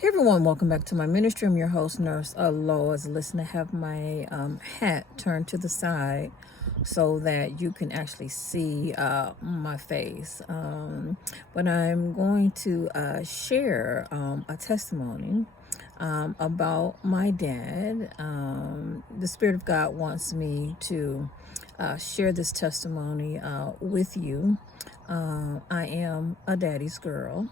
Hey everyone, welcome back to my ministry. I'm your host, Nurse Alois. Listen, I have my hat turned to the side so that you can actually see my face. But I'm going to share a testimony about my dad. The Spirit of God wants me to share this testimony with you. I am a daddy's girl.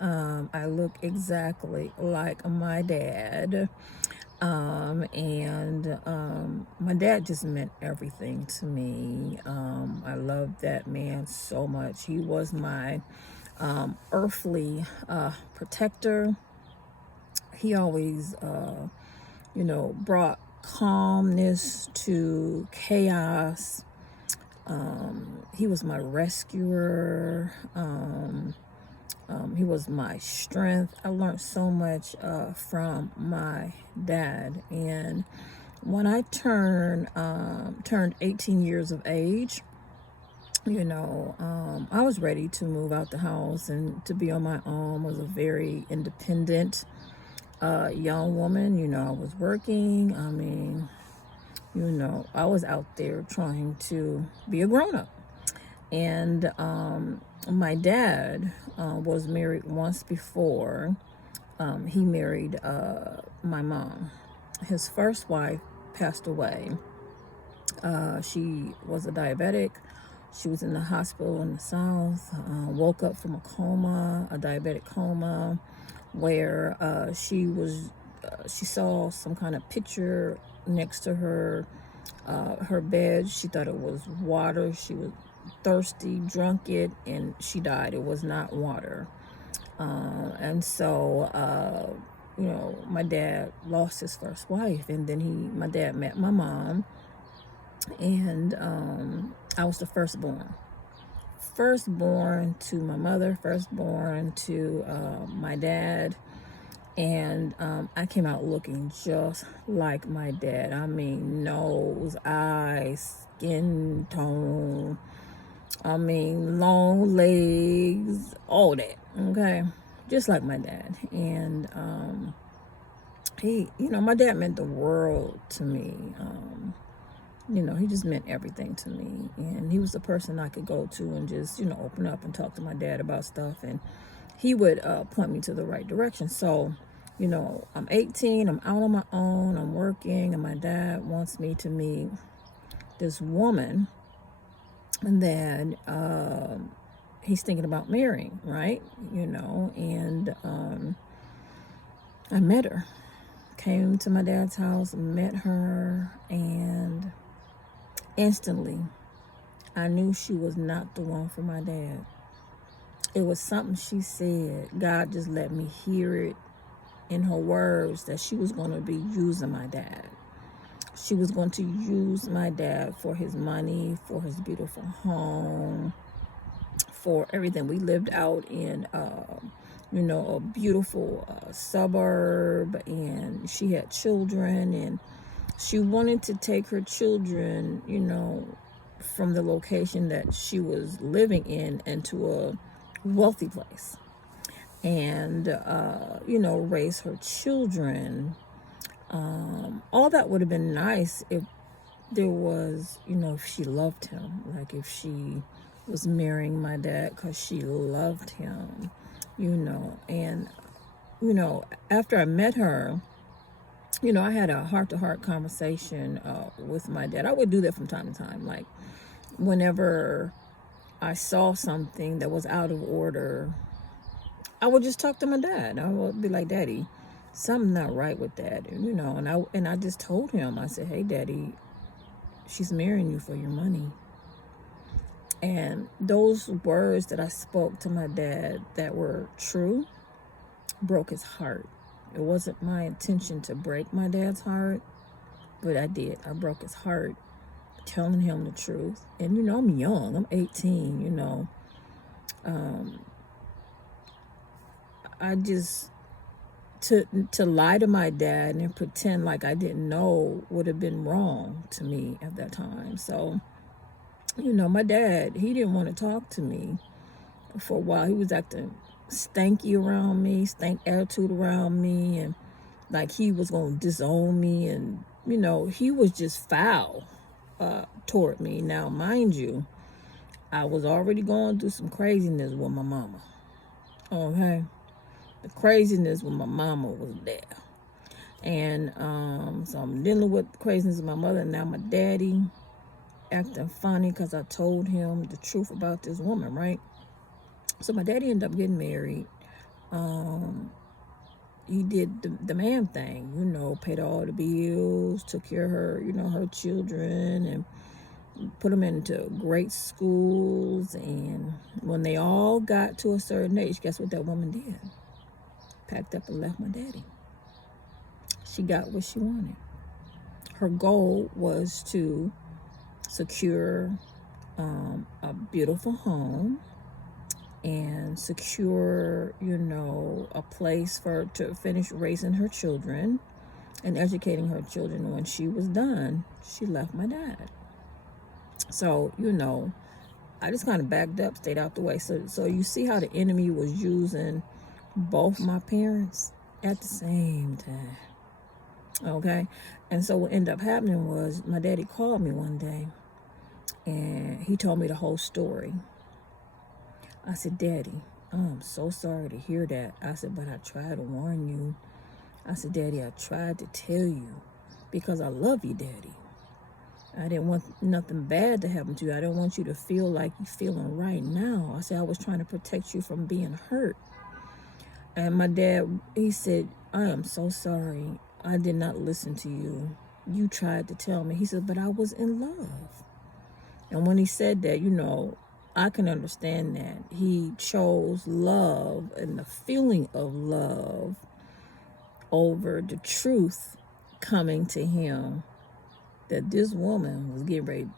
I look exactly like my dad. My dad just meant everything to me. I loved that man so much. He was my earthly protector. He always, brought calmness to chaos. He was my rescuer. He was my strength. I learned so much from my dad. And when I turned 18 years of age, I was ready to move out the house and to be on my own. I was a very independent young woman. I was working. I was out there trying to be a grown-up. And my dad was married once before. He married my mom. His first wife passed away. She was a diabetic. She was in the hospital in the South, woke up from a diabetic coma, where she saw some kind of picture next to her bed. She thought it was water. She was thirsty, drunk it, and she died. It was not water. My dad lost his first wife, and then my dad met my mom, and I was the firstborn to my mother, firstborn to my dad. And I came out looking just like my dad. Nose, eyes, skin tone, long legs, all that, okay? Just like my dad. And my dad meant the world to me. He just meant everything to me. And he was the person I could go to and just, open up and talk to my dad about stuff. And he would point me to the right direction. So, I'm 18, I'm out on my own, I'm working, and my dad wants me to meet this woman that he's thinking about marrying, right? And I met her. Came to my dad's house, met her, and instantly I knew she was not the one for my dad. It was something she said. God just let me hear it in her words that she was going to be using my dad. She was going to use my dad for his money, for his beautiful home, for everything. We lived out in, a beautiful suburb, and she had children, and she wanted to take her children, from the location that she was living in into a wealthy place, and, raise her children. All that would have been nice if there was, if she loved him, like if she was marrying my dad because she loved him, and, after I met her, I had a heart-to-heart conversation with my dad. I would do that from time to time, like whenever I saw something that was out of order, I would just talk to my dad. I would be like, Daddy, something not right with that, and I just told him, I said, hey, Daddy, she's marrying you for your money. And those words that I spoke to my dad that were true broke his heart. It wasn't my intention to break my dad's heart, but I did. I broke his heart telling him the truth. And, I'm young. I'm 18, I just, to lie to my dad and pretend like I didn't know would have been wrong to me at that time. So, my dad, he didn't want to talk to me for a while. He was acting stanky around me, stank attitude around me, and like he was going to disown me. And, you know, he was just foul toward me. Now, mind you, I was already going through some craziness with my mama. Okay? The craziness with my mama was there. And so I'm dealing with the craziness with my mother, and now my daddy acting funny because I told him the truth about this woman, right? So my daddy ended up getting married. He did the man thing, you know, paid all the bills, took care of her, you know, her children, and put them into great schools. And when they all got to a certain age, guess what that woman did? Packed up and left my daddy. She got what she wanted. Her goal was to secure a beautiful home and secure, you know, a place for her to finish raising her children and educating her children. When she was done, she left my dad. So, you know, I just kind of backed up, stayed out the way. So you see how the enemy was using both my parents at the same time. Okay? And so what ended up happening was my daddy called me one day and he told me the whole story. I said, Daddy, I'm so sorry to hear that. I said, but I tried to warn you. I said, Daddy, I tried to tell you because I love you, Daddy. I didn't want nothing bad to happen to you. I didn't want you to feel like you're feeling right now. I said, I was trying to protect you from being hurt. And my dad, he said, I am so sorry. I did not listen to you. You tried to tell me. He said, but I was in love. And when he said that, you know, I can understand that. He chose love and the feeling of love over the truth coming to him that this woman was getting ready to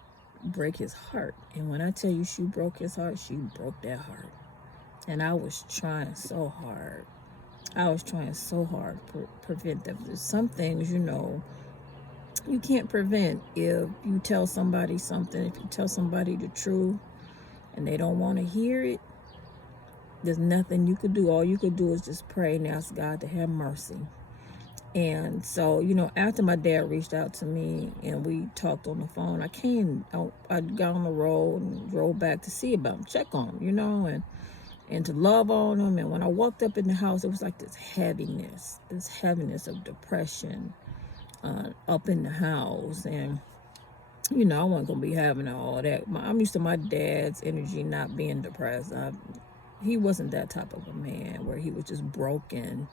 break his heart. And when I tell you she broke his heart, she broke that heart. And I was trying so hard. I was trying so hard to prevent them. There's some things, you know, you can't prevent. If you tell somebody something, if you tell somebody the truth, and they don't want to hear it, there's nothing you could do. All you could do is just pray and ask God to have mercy. And so, you know, after my dad reached out to me and we talked on the phone, I got on the road and drove back to see about him, check on him, you know, and to love on him. And when I walked up in the house, it was like this heaviness of depression up in the house. And you know, I wasn't going to be having all that. I'm used to my dad's energy not being depressed. He wasn't that type of a man where he was just broken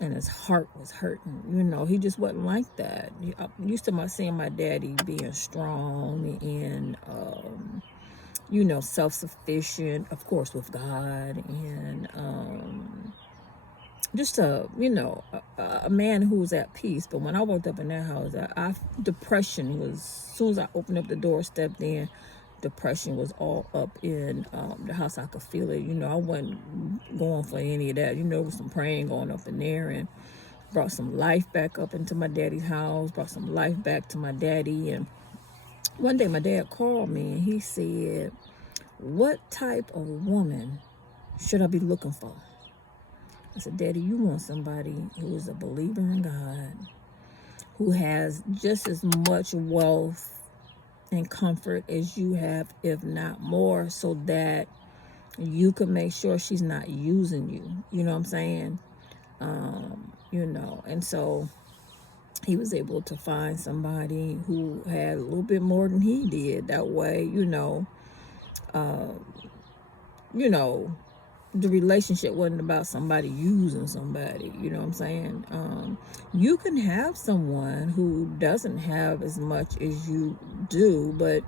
and his heart was hurting. You know, he just wasn't like that. I'm used to seeing my daddy being strong and, you know, self-sufficient, of course, with God. And just a man who's at peace. But when I walked up in that house, depression was, as soon as I opened up the door, stepped in, depression was all up in the house. I could feel it. You know, I wasn't going for any of that. You know, with some praying going up in there, and brought some life back up into my daddy's house, brought some life back to my daddy. And one day my dad called me and he said, what type of woman should I be looking for? I said, Daddy, you want somebody who is a believer in God, who has just as much wealth and comfort as you have, if not more, so that you can make sure she's not using you. You know what I'm saying? You know, and so he was able to find somebody who had a little bit more than he did. That way, you know, the relationship wasn't about somebody using somebody, you know what I'm saying? You can have someone who doesn't have as much as you do, but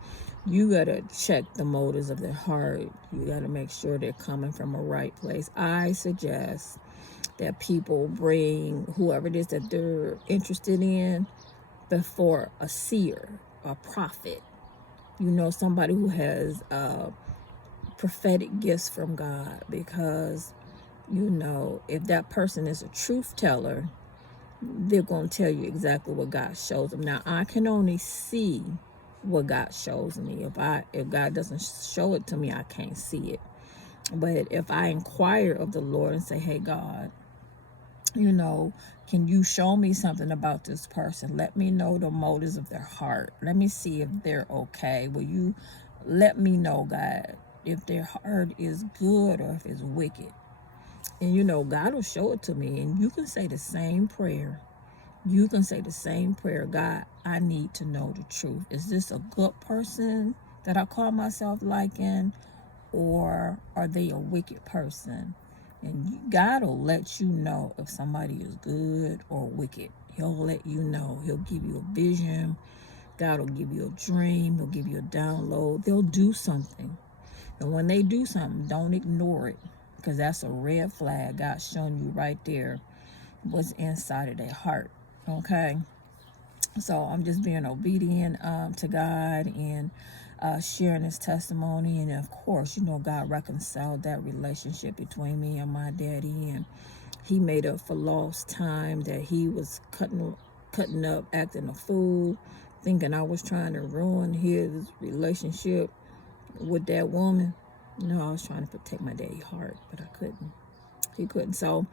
you got to check the motives of their heart. You got to make sure they're coming from a right place. I suggest that people bring whoever it is that they're interested in before a seer, a prophet, you know, somebody who has prophetic gifts from God, because, you know, if that person is a truth teller, they're going to tell you exactly what God shows them. Now, I can only see what God shows me. If God doesn't show it to me, I can't see it. But if I inquire of the Lord and say, hey, God, can you show me something about this person? Let me know the motives of their heart. Let me see if they're okay. Will you let me know, God, if their heart is good or if it's wicked? And God will show it to me. And you can say the same prayer. You can say the same prayer. God, I need to know the truth. Is this a good person that I call myself liking? Or are they a wicked person? And God will let you know if somebody is good or wicked. He'll let you know. He'll give you a vision. God will give you a dream. He'll give you a download. They'll do something. And when they do something, don't ignore it, because that's a red flag. God's showing you right there what's inside of their heart. Okay? So I'm just being obedient to God and sharing his testimony. And of course, God reconciled that relationship between me and my daddy. And he made up for lost time that he was cutting up, acting a fool, thinking I was trying to ruin his relationship with that woman. I was trying to protect my daddy's heart, but I couldn't. He couldn't. So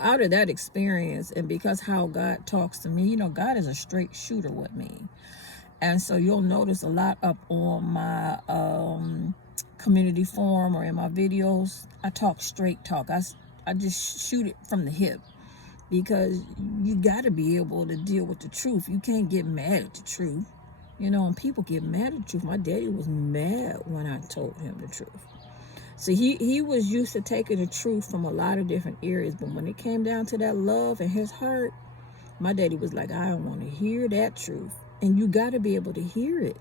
out of that experience, and because how God talks to me, God is a straight shooter with me. And so you'll notice a lot up on my community forum or in my videos, I talk straight talk. I just shoot it from the hip, because you got to be able to deal with the truth. You can't get mad at the truth. And people get mad at the truth. My daddy was mad when I told him the truth. So he was used to taking the truth from a lot of different areas, but when it came down to that love in his heart, my daddy was like, I don't want to hear that truth. And you got to be able to hear it,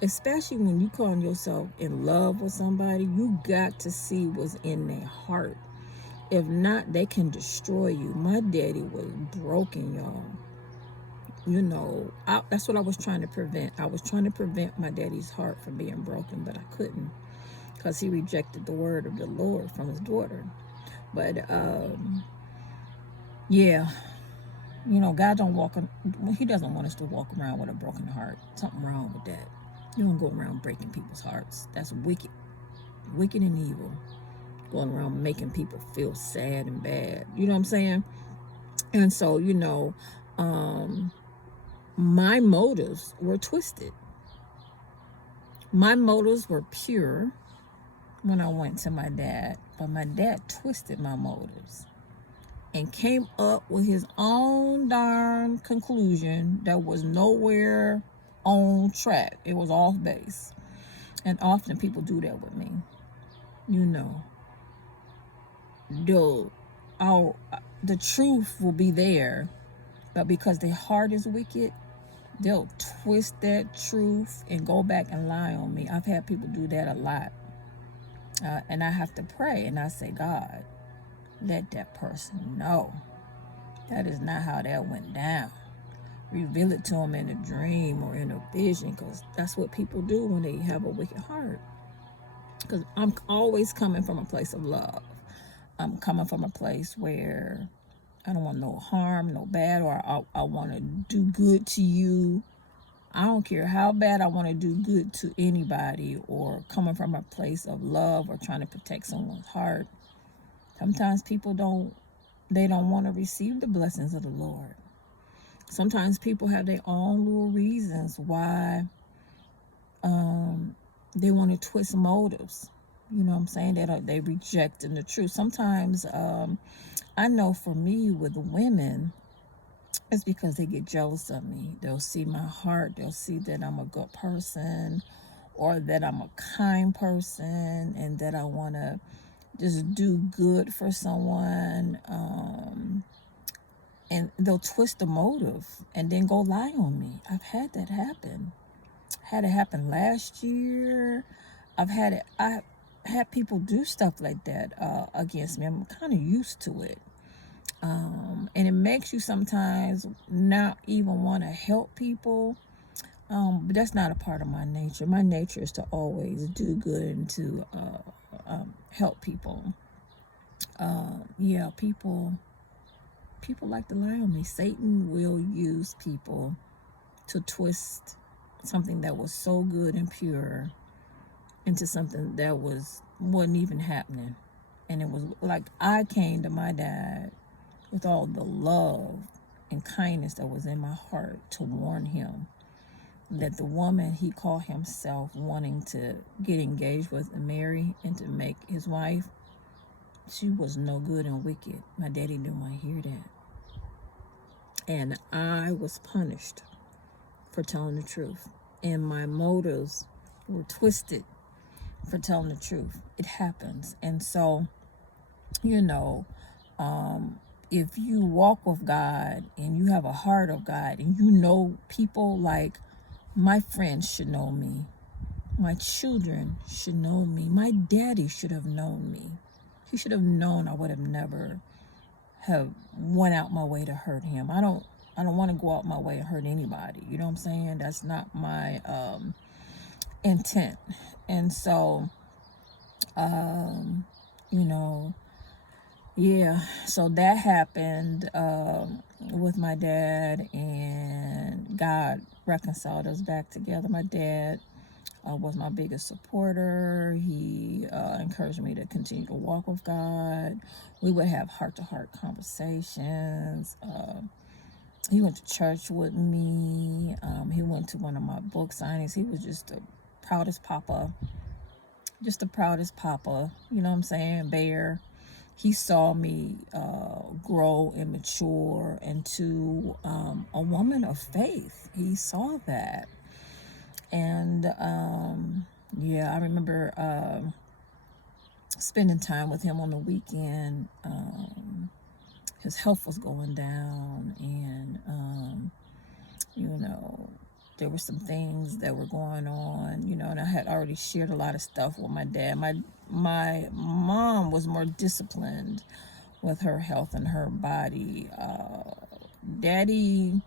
especially when you calling yourself in love with somebody. You got to see what's in their heart. If not, they can destroy you. My daddy was broken, y'all. That's what I was trying to prevent. I was trying to prevent my daddy's heart from being broken, but I couldn't, because he rejected the word of the Lord from his daughter. But yeah, God he doesn't want us to walk around with a broken heart. Something wrong with that. You don't go around breaking people's hearts. That's wicked and evil. Going around making people feel sad and bad. You know what I'm saying? And so, my motives were twisted. My motives were pure when I went to my dad, but my dad twisted my motives and came up with his own darn conclusion that was nowhere on track. It was off base. And often people do that with me. The truth will be there, but because their heart is wicked, they'll twist that truth and go back and lie on me. I've had people do that a lot. And I have to pray, and I say, God, let that person know that is not how that went down. Reveal it to them in a dream or in a vision, because that's what people do when they have a wicked heart. Because I'm always coming from a place of love. I'm coming from a place where I don't want no harm, no bad, or I want to do good to you. I don't care how bad I want to do good to anybody, or coming from a place of love or trying to protect someone's heart. Sometimes people don't want to receive the blessings of the Lord. Sometimes people have their own little reasons why they want to twist motives. You know what I'm saying? They rejecting the truth. Sometimes I know for me with women, it's because they get jealous of me. They'll see my heart. They'll see that I'm a good person, or that I'm a kind person, and that I want to just do good for someone. And they'll twist the motive and then go lie on me. I've had that happen. Had it happen last year. I had people do stuff like that against me. I'm kind of used to it. And it makes you sometimes not even want to help people. But that's not a part of my nature. My nature is to always do good and to help people. People like to lie on me. Satan will use people to twist something that was so good and pure into something that wasn't even happening. And it was like I came to my dad with all the love and kindness that was in my heart to warn him that the woman he called himself wanting to get engaged with and marry and to make his wife, she was no good and wicked. My daddy didn't want to hear that. And I was punished for telling the truth. And my motives were twisted for telling the truth. It happens. And so, you know, if you walk with God and you have a heart of God and you know people, like my friends should know me, my children should know me, my daddy should have known me. He should have known I would have never have went out my way to hurt him. I don't want to go out my way to hurt anybody. You know what I'm saying? That's not my intent. And so, you know, yeah, so that happened with my dad, and God reconciled us back together. My dad was my biggest supporter. He encouraged me to continue to walk with God. We would have heart-to-heart conversations. He went to church with me. He went to one of my book signings. He was just the proudest papa. Just the proudest papa. You know what I'm saying? Bear. He saw me grow and mature into a woman of faith. He saw that. And yeah, I remember spending time with him on the weekend. His health was going down, and you know, there were some things that were going on, you know, and I had already shared a lot of stuff with my dad. My mom was more disciplined with her health and her body. Daddy,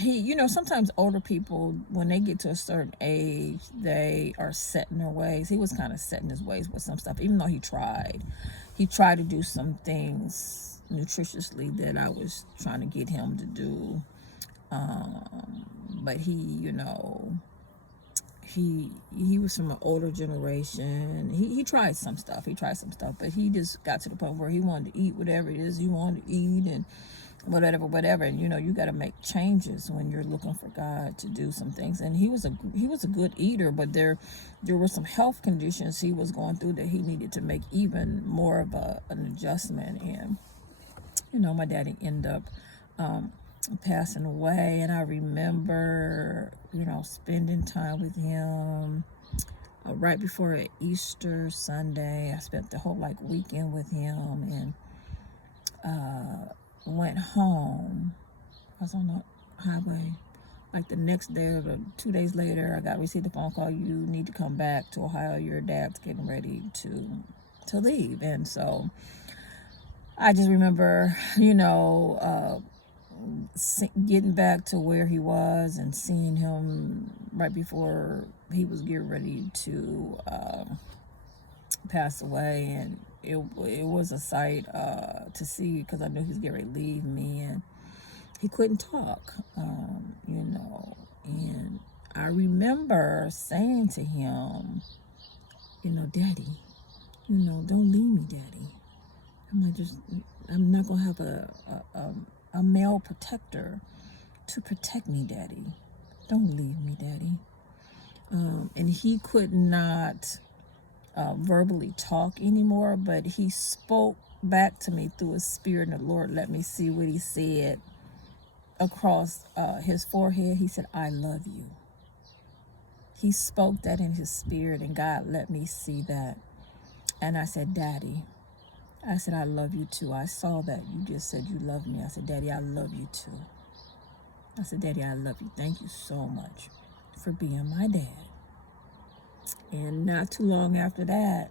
you know, sometimes older people, when they get to a certain age, they are set in their ways. He was kind of set in his ways with some stuff, even though he tried. He tried to do some things nutritiously that I was trying to get him to do. But he, you know, he was from an older generation. He tried some stuff. But he just got to the point where he wanted to eat whatever it is he wanted to eat, and whatever. And you know, you got to make changes when you're looking for God to do some things. And he was a good eater, but there were some health conditions he was going through that he needed to make even more of an adjustment. And you know, my daddy ended up passing away, and I remember, you know, spending time with him right before Easter Sunday. I spent the whole weekend with him, and went home. I was on the highway. Like the next day or 2 days later, I received a phone call. You need to come back to Ohio. Your dad's getting ready to leave. And so I just remember, you know, getting back to where he was and seeing him right before he was getting ready to pass away. And it was a sight to see, because I knew he was getting ready to leave me, and he couldn't talk, you know. And I remember saying to him, you know, Daddy, you know, don't leave me, Daddy. I'm not gonna have a male protector to protect me, Daddy. Don't leave me, Daddy. And he could not verbally talk anymore, but he spoke back to me through his spirit, and the Lord let me see what he said across his forehead. He said, I love you. He spoke that in his spirit, and God let me see that. And I said, Daddy, I said, I love you too. I saw that you just said you love me. I said, Daddy, I love you too. I said, Daddy, I love you. Thank you so much for being my dad. And not too long after that,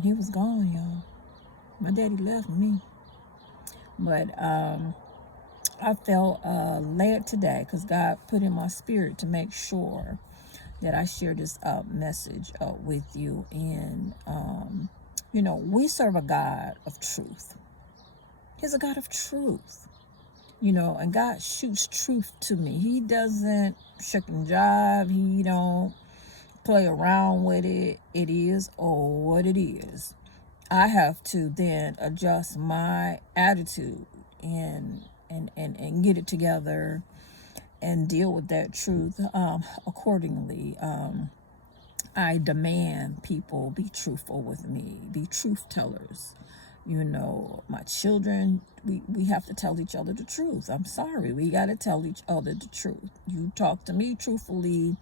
he was gone, y'all. My daddy left me. But I felt led today, because God put in my spirit to make sure that I share this message with you. And, you know, we serve a God of truth. He's a God of truth. You know, and God shoots truth to me. He doesn't shuck and jive. He don't play around with it, it is what it is. I have to then adjust my attitude and get it together and deal with that truth accordingly. I demand people be truthful with me, be truth tellers. You know, my children, we have to tell each other the truth. I'm sorry, we got to tell each other the truth. You talk to me truthfully,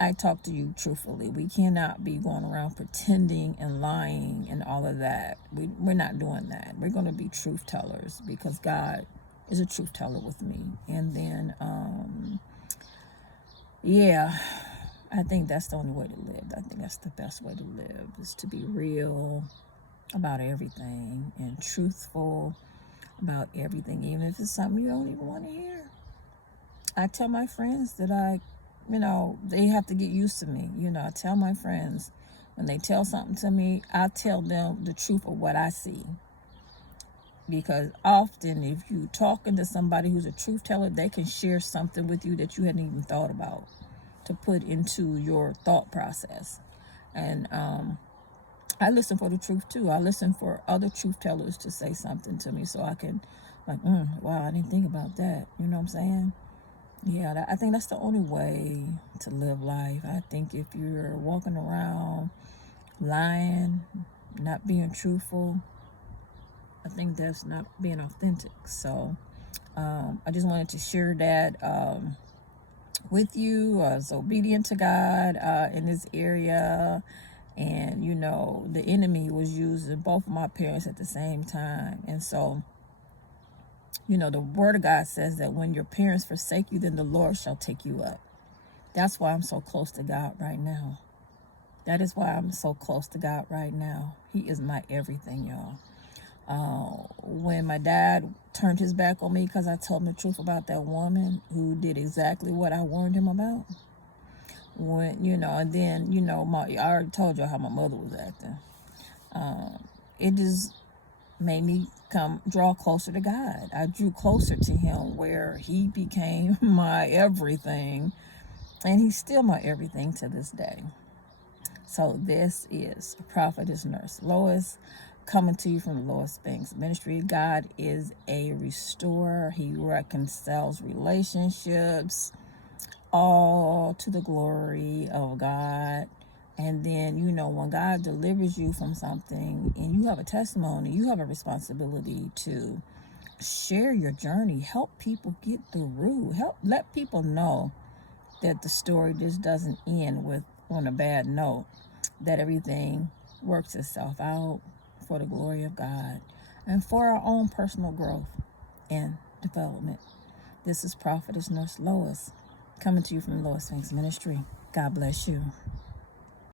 I talk to you truthfully. We cannot be going around pretending and lying and all of that. We're not doing that. We're going to be truth tellers because God is a truth teller with me. And then, yeah, I think that's the only way to live. I think that's the best way to live, is to be real about everything and truthful about everything, even if it's something you don't even want to hear. I tell my friends that they have to get used to me. I tell my friends when they tell something to me, I tell them the truth of what I see. Because often if you talking to somebody who's a truth teller, they can share something with you that you hadn't even thought about to put into your thought process. And I listen for the truth too. I listen for other truth tellers to say something to me so I can wow, I didn't think about that. You know what I'm saying? Yeah, I think that's the only way to live life. I think if you're walking around lying, not being truthful, I think that's not being authentic. So I just wanted to share that with you. I was obedient to God in this area. And, the enemy was using both of my parents at the same time. And so, the word of God says that when your parents forsake you, then the Lord shall take you up. That's why I'm so close to God right now. That is why I'm so close to God right now. He is my everything, y'all. When my dad turned his back on me because I told him the truth about that woman who did exactly what I warned him about. And then, I already told you how my mother was acting. It just made me draw closer to God. I drew closer to him where he became my everything, and he's still my everything to this day. So this is Prophetess Nurse Lois, coming to you from the Lois Banks Ministry. God is a restorer. He reconciles relationships, all to the glory of God. And then, when God delivers you from something and you have a testimony, you have a responsibility to share your journey, help people get through, let people know that the story just doesn't end on a bad note, that everything works itself out for the glory of God and for our own personal growth and development. This is Prophetess Nurse Lois, coming to you from the Lois Banks Ministry. God bless you.